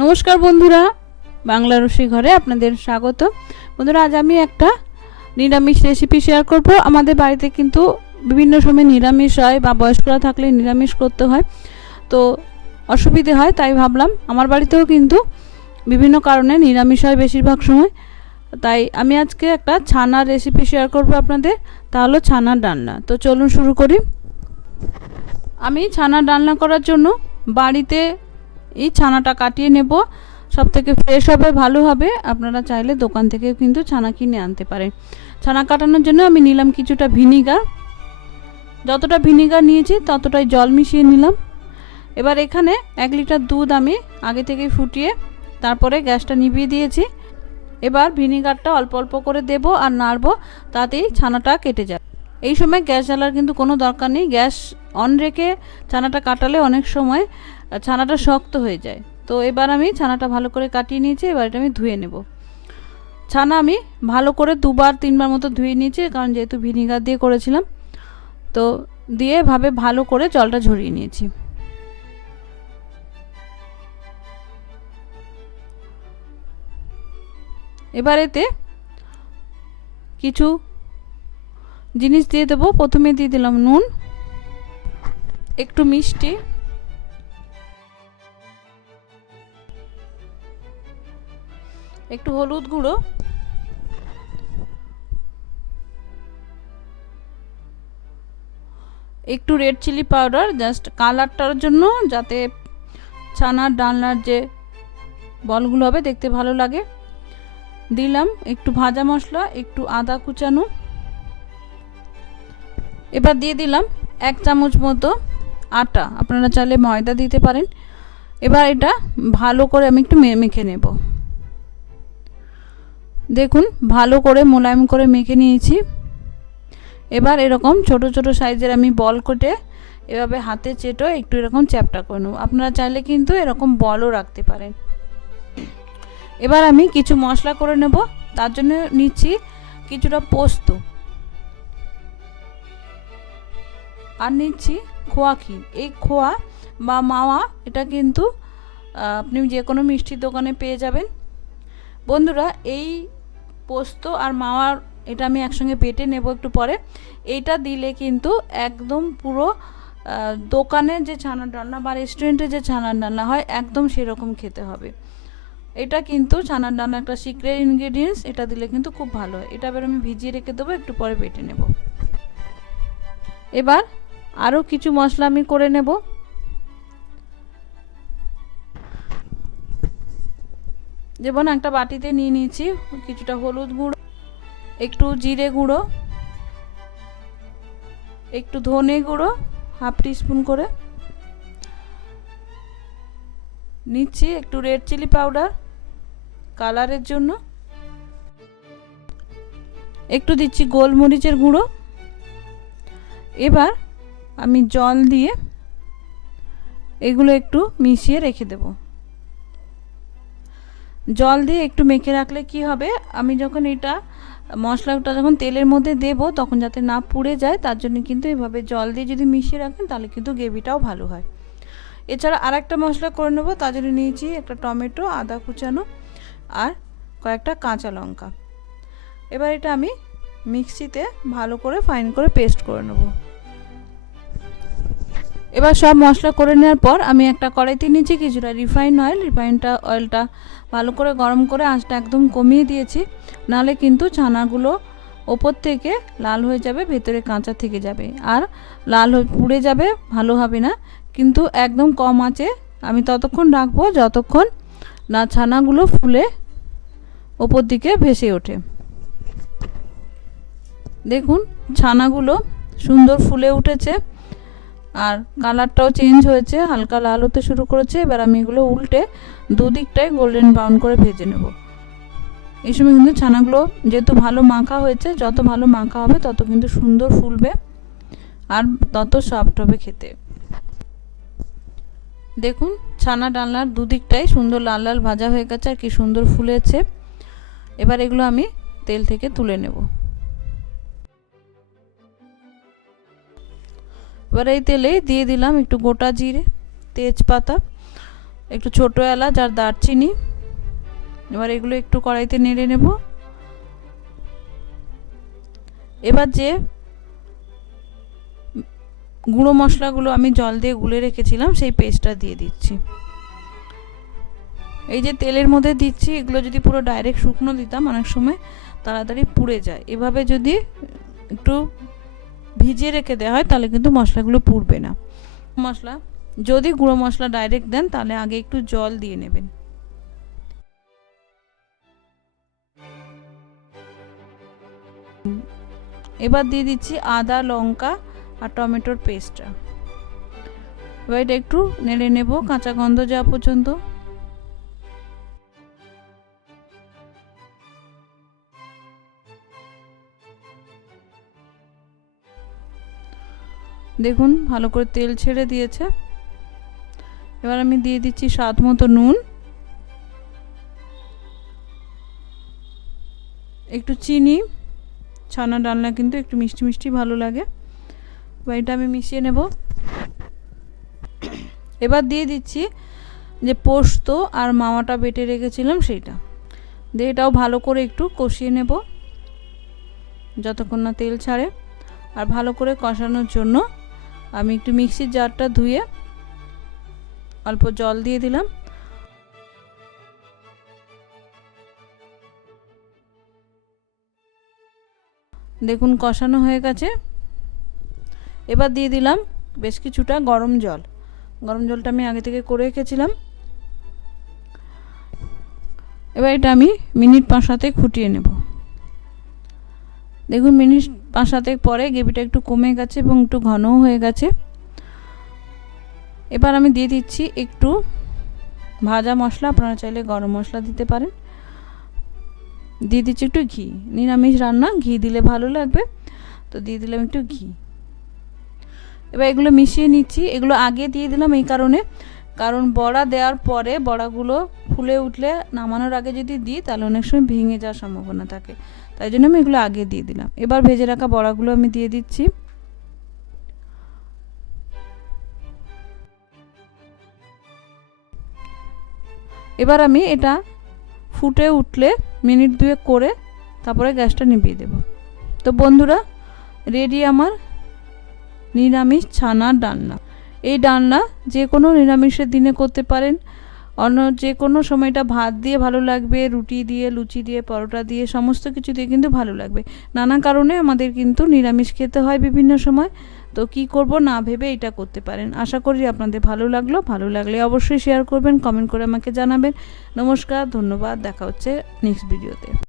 নমস্কার বন্ধুরা, বাংলা রসি ঘরে আপনাদের স্বাগত। বন্ধুরা, আজ আমি একটা নিরামিষ রেসিপি শেয়ার করব। আমাদের বাড়িতে কিন্তু বিভিন্ন সময় নিরামিষ হয় বা বয়স্করা থাকলে নিরামিষ করতে হয়, তো অসুবিধে হয়, তাই ভাবলাম আমার বাড়িতেও কিন্তু বিভিন্ন কারণে নিরামিষ হয় বেশিরভাগ সময়। তাই আমি আজকে একটা ছানার রেসিপি শেয়ার করব আপনাদের। তাহলে ছানার ডালনা, তো চলুন শুরু করি। আমি ছানার ডালনা করার জন্য বাড়িতে এই ছানাটা কাটিয়ে নেব। সবথেকে ফ্রেশ হবে, ভালো হবে। আপনারা চাইলে দোকান থেকে কিন্তু ছানা কিনে আনতে পারেন। ছানা কাটানোর জন্য আমি নিলাম কিছুটা ভিনিগার। যতটা ভিনিগার নিয়েছি ততটাই জল মিশিয়ে নিলাম। এবার এখানে 1 লিটার দুধ আমি আগে থেকেই ফুটিয়ে তারপরে গ্যাসটা নিভিয়ে দিয়েছি। এবার ভিনিগারটা অল্প অল্প করে দেব আর নাড়বো, তাতেই ছানাটা কেটে যাবে। এই সময় গ্যাস জ্বালার কিন্তু কোনো দরকার নেই। গ্যাস অন রেখে ছানাটা কাটালে অনেক সময় ছানাটা শক্ত হয়ে যায়। তো এবার আমি ছানাটা ভালো করে কাটিয়ে নিয়েছি। এবার এটা আমি ধুয়ে নেব। ছানা আমি ভালো করে 2-3 বার মতো ধুয়ে নিয়েছি, কারণ যেহেতু ভিনিগার দিয়ে করেছিলাম। তো দিয়ে ভালো করে জলটা ঝরিয়ে নিয়েছি। এবার এতে কিছু জিনিস দিয়ে দেবো। প্রথমে দিয়ে দিলাম নুন, একটু মিষ্টি, একটু হলুদ গুঁড়ো, একটু রেড চিলি পাউডার, জাস্ট কালারটার জন্য, যাতে ছানার ডালনার যে বলগুলো হবে দেখতে ভালো লাগে। দিলাম একটু ভাজা মশলা, একটু আদা কুচানো। এবার দিয়ে দিলাম 1 চামচ মতো আটা, আপনারা চাইলে ময়দা দিতে পারেন। এবার এটা ভালো করে আমি একটু মেখে নেব। দেখুন, ভালো করে মোলায়েম করে মেখে নিয়েছি। এবার এরকম ছোট ছোট সাইজের আমি বল কেটে এভাবে হাতে চেটো একটু এরকম চ্যাপটা করে নেব। আপনারা চাইলে কিন্তু এরকম বলও রাখতে পারেন। এবার আমি কিছু মশলা করে নেব। তার জন্য নিচ্ছি কিছুটা পোস্ত, আর নিচ্ছি খোয়া ক্ষীর। এই খোয়া বা মাওয়া এটা কিন্তু আপনি যে কোনো মিষ্টির দোকানে পেয়ে যাবেন। বন্ধুরা, এই পোস্ত আর মাওয়ার এটা আমি একসঙ্গে বেটে নেব একটু পরে। এইটা দিলে কিন্তু একদম পুরো দোকানে যে ছানার ডালনা বা রেস্টুরেন্টে যে ছানার ডালনা হয় একদম সেরকম খেতে হবে। এটা কিন্তু ছানার ডালনা একটা সিক্রেট ইনগ্রেডিয়েন্টস। এটা দিলে কিন্তু খুব ভালো হয়। এটা এবার আমি ভিজিয়ে রেখে দেবো, একটু পরে বেটে নেব। এবার আরও কিছু মশলা আমি করে নেব। যেমন একটা বাটিতে নিয়ে নিয়েছি কিছুটা হলুদ গুঁড়ো, একটু জিরে গুঁড়ো, একটু ধনে গুঁড়ো 1/2 টিস্পুন করে নিচ্ছি, একটু রেড চিলি পাউডার কালারের জন্য, একটু দিচ্ছি গোলমরিচের গুঁড়ো। এবার আমি জল দিয়ে এগুলো একটু মিশিয়ে রেখে দেব। জল দিয়ে একটু মেখে রাখলে কি হবে, আমি যখন এটা মশলাটা যখন তেলের মধ্যে দেব তখন যাতে না পুড়ে যায়, তার জন্য কিন্তু এভাবে জল দিয়ে যদি মিশিয়ে রাখেন তাহলে কিন্তু গ্রেভিটাও ভালো হয়। এছাড়া আর একটা মশলা করে নেব। তার জন্য নিয়েছি একটা টমেটো, আদা কুচানো আর কয়েকটা কাঁচা লঙ্কা। এবার এটা আমি মিক্সিতে ভালো করে ফাইন করে পেস্ট করে নেব। এবার সব মশলা করে নেওয়ার পর আমি একটা কড়াইতে নিয়েছি কিছুটা রিফাইন অয়েল। অয়েলটা ভালো করে গরম করে আঁচটা একদম কমিয়ে দিয়েছি, নাহলে কিন্তু ছানাগুলো ওপর থেকে লাল হয়ে যাবে, ভেতরে কাঁচা থেকে যাবে আর লাল হয়ে পুড়ে যাবে, ভালো হবে না। কিন্তু একদম কম আঁচে আমি ততক্ষণ রাখবো যতক্ষণ না ছানাগুলো ফুলে ওপর দিকে ভেসে ওঠে। দেখুন, ছানাগুলো সুন্দর ফুলে উঠেছে আর কালারটাও চেঞ্জ হয়েছে, হালকা লাল হতে শুরু করেছে। এবার আমি এগুলো উল্টে দুদিকটাই গোল্ডেন ব্রাউন করে ভেজে নেব। এই সময় কিন্তু ছানাগুলো যেহেতু ভালো মাখা হয়েছে, যত ভালো মাখা হবে তত কিন্তু সুন্দর ফুলবে আর তত সফট হবে খেতে। দেখুন, ছানা ডালনার দুদিকটাই সুন্দর লাল লাল ভাজা হয়ে গেছে আর কি সুন্দর ফুলেছে। এবার এগুলো আমি তেল থেকে তুলে নেব। এবার এই তেলে দিয়ে দিলাম একটু গোটা জিরে, তেজপাতা একটু ছোট এলাচ আর দারচিনি। এবার এগুলো একটু কড়াইতে নেড়ে নেব। এবার যে গুঁড়ো মশলাগুলো আমি জল দিয়ে গুলে রেখেছিলাম সেই পেস্টটা দিয়ে দিচ্ছি। এই যে তেলের মধ্যে দিচ্ছি, এগুলো যদি পুরো ডাইরেক্ট শুকনো দিতাম অনেক সময় তাড়াতাড়ি পুড়ে যায়। এভাবে যদি একটু ভিজিয়ে রেখে দেওয়া হয় তাহলে কিন্তু মশলাগুলো পুড়বে না। মশলা যদি গুঁড়ো মশলা ডাইরেক্ট দেন তাহলে আগে একটু জল দিয়ে নেবেন। এবার দিয়ে দিচ্ছি আদা, লঙ্কা আর টমেটোর পেস্টটা। এবার এটা একটু নেড়ে নেব কাঁচা গন্ধ যাওয়া পর্যন্ত। দেখুন ভালো করে তেল ছেড়ে দিয়েছে। এবার আমি দিয়ে দিচ্ছি স্বাদ মতো নুন, একটু চিনি। ছানা ডালনা কিন্তু একটু মিষ্টি মিষ্টি ভালো লাগে। এবার এটা আমি মিশিয়ে নেব। এবার দিয়ে দিচ্ছি যে পোস্ত আর মাওয়াটা বেটে রেখেছিলাম সেইটা দিয়ে এটাও ভালো করে একটু কষিয়ে নেব যতক্ষণ না তেল ছাড়ে। আর ভালো করে কষানোর জন্য আমি একটু মিক্সির জারটা ধুয়ে অল্প জল দিয়ে দিলাম। দেখুন কষানো হয়ে গেছে। এবার দিয়ে দিলাম বেশ কিছুটা গরম জল। গরম জলটা আমি আগে থেকে করে রেখেছিলাম। এবার এটা আমি মিনিট 5-7 ফুটিয়ে নেব। দেখুন মিনিট 5-7 পরে গ্রেভিটা একটু কমে গেছে এবং একটু ঘনও হয়ে গেছে। এবার আমি দিয়ে দিচ্ছি একটু ভাজা মশলা, আপনারা চাইলে গরম মশলা দিতে পারেন। দিয়ে দিচ্ছি একটু ঘি। নিরামিষ রান্না ঘি দিলে ভালো লাগবে, তো দিয়ে দিলাম একটু ঘি। এবার এগুলো মিশিয়ে নিচ্ছি। এগুলো আগে দিয়ে দিলাম এই কারণ বড়া দেওয়ার পরে বড়াগুলো ফুলে উঠলে নামানোর আগে যদি দিই তাহলে অনেক সময় ভেঙে যাওয়ার সম্ভাবনা থাকে, তাই জন্য আমি এগুলো আগে দিয়ে দিলাম। এবার ভেজে রাখা বড়াগুলো আমি দিয়ে দিচ্ছি। এবার আমি এটা ফুটে উঠলে মিনিট 2 করে তারপরে গ্যাসটা নিভিয়ে দেব। তো বন্ধুরা, রেডি আমার নিরামিষ ছানার ডালনা। এই ডালনা যে কোনো নিরামিষের দিনে করতে পারেন, অন্য যে কোনো সময়টা ভাত দিয়ে ভালো লাগবে, রুটি দিয়ে, লুচি দিয়ে, পরোটা দিয়ে, সমস্ত কিছু দিয়ে কিন্তু ভালো লাগবে। নানা কারণে আমাদের কিন্তু নিরামিষ খেতে হয় বিভিন্ন সময়, তো কি করব না ভেবে এটা করতে পারেন। আশা করি আপনাদের ভালো লাগলো। ভালো লাগলে অবশ্যই শেয়ার করবেন, কমেন্ট করে আমাকে জানাবেন। নমস্কার, ধন্যবাদ, দেখা হচ্ছে নেক্সট ভিডিওতে।